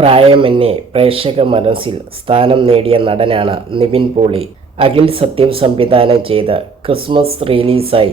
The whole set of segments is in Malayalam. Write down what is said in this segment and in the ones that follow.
പ്രായമെന്നേ പ്രേക്ഷക മനസ്സിൽ സ്ഥാനം നേടിയ നടനാണ് നിവിൻ പോളി. അഖിൽ സത്യം സംവിധാനം ചെയ്ത് ക്രിസ്മസ് റിലീസായി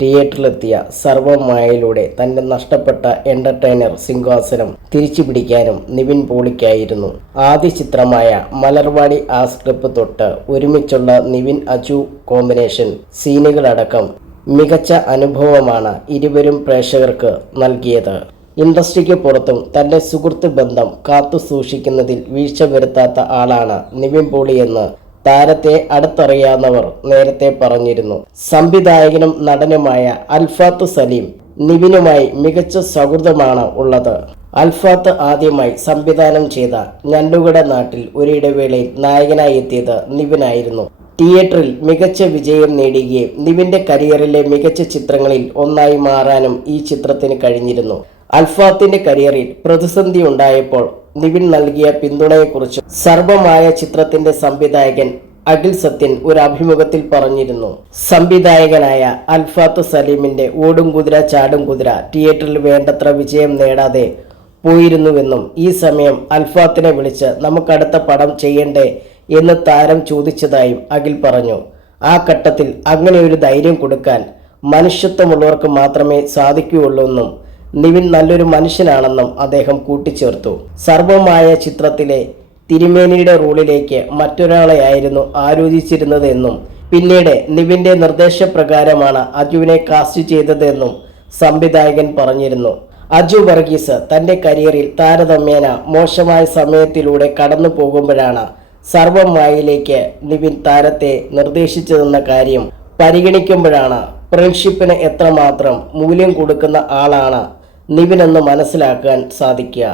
തിയേറ്ററിലെത്തിയ സർവ്വമായയിലൂടെ തൻ്റെ നഷ്ടപ്പെട്ട എൻ്റർടൈനർ സിംഹാസനം തിരിച്ചുപിടിക്കാനും നിവിൻ പോളിക്കായിരുന്നു. ആദ്യ ചിത്രമായ മലർവാടി ആ സ്ക്രിപ്റ്റ് തൊട്ട് ഒരുമിച്ചുള്ള നിവിൻ അജു കോമ്പിനേഷൻ സീനുകളടക്കം മികച്ച അനുഭവമാണ് ഇരുവരും പ്രേക്ഷകർക്ക് നൽകിയത്. ഇൻഡസ്ട്രിക്ക് പുറത്തും തൻ്റെ സുഹൃത്ത് ബന്ധം കാത്തു സൂക്ഷിക്കുന്നതിൽ വീഴ്ച വരുത്താത്ത ആളാണ് നിവിൻ പോളി എന്ന് താരത്തെ അടുത്തറിയാവുന്നവർ നേരത്തെ പറഞ്ഞിരുന്നു. സംവിധായകനും നടനുമായ അൽഫാത്ത് സലീം നിവിനുമായി മികച്ച സൗഹൃദമാണ് ഉള്ളത്. അൽഫാത്ത് ആദ്യമായി സംവിധാനം ചെയ്ത ഞണ്ടുകളുടെ നാട്ടിൽ ഒരിടവേളയിൽ നായകനായി എത്തിയത് നിവിനായിരുന്നു. തിയേറ്ററിൽ മികച്ച വിജയം നേടുകയും നിവിൻ്റെ കരിയറിലെ മികച്ച ചിത്രങ്ങളിൽ ഒന്നായി മാറാനും ഈ ചിത്രത്തിന് കഴിഞ്ഞിരുന്നു. അൽഫാത്തിന്റെ കരിയറിൽ പ്രതിസന്ധി ഉണ്ടായപ്പോൾ നിവിൻ നൽകിയ പിന്തുണയെക്കുറിച്ച് സർവമായ ചിത്രത്തിന്റെ സംവിധായകൻ അഖിൽ സത്യൻ ഒരു അഭിമുഖത്തിൽ പറഞ്ഞിരുന്നു. സംവിധായകനായ അൽഫാത്ത് സലീമിന്റെ ഓടും കുതിര ചാടും കുതിര തിയേറ്ററിൽ വേണ്ടത്ര വിജയം നേടാതെ പോയിരുന്നുവെന്നും ഈ സമയം അൽഫാത്തിനെ വിളിച്ച് നമുക്കടുത്ത പടം ചെയ്യണ്ടേ എന്ന് താരം ചോദിച്ചതായും അഖിൽ പറഞ്ഞു. ആ ഘട്ടത്തിൽ അങ്ങനെ ഒരു ധൈര്യം കൊടുക്കാൻ മനുഷ്യത്വമുള്ളവർക്ക് മാത്രമേ സാധിക്കുകയുള്ളൂ എന്നും നിവിൻ നല്ലൊരു മനുഷ്യനാണെന്നും അദ്ദേഹം കൂട്ടിച്ചേർത്തു. സർവമായ ചിത്രത്തിലെ തിരുമേനിയുടെ റോളിലേക്ക് മറ്റൊരാളെയായിരുന്നു ആലോചിച്ചിരുന്നത് എന്നും പിന്നീട് നിവിൻ്റെ നിർദ്ദേശപ്രകാരമാണ് അജുവിനെ കാസ്റ്റ് ചെയ്തതെന്നും സംവിധായകൻ പറഞ്ഞിരുന്നു. അജു വർഗീസ് തൻ്റെ കരിയറിൽ താരതമ്യേന മോശമായ സമയത്തിലൂടെ കടന്നു പോകുമ്പോഴാണ് സർവമായിലേക്ക് നിവിൻ താരത്തെ നിർദ്ദേശിച്ചതെന്ന കാര്യം പരിഗണിക്കുമ്പോഴാണ് ഫ്രണ്ട്ഷിപ്പിന് എത്രമാത്രം മൂല്യം കൊടുക്കുന്ന ആളാണ് നിവിൻ എന്ന് മനസ്സിലാക്കാൻ സാധിക്കുക.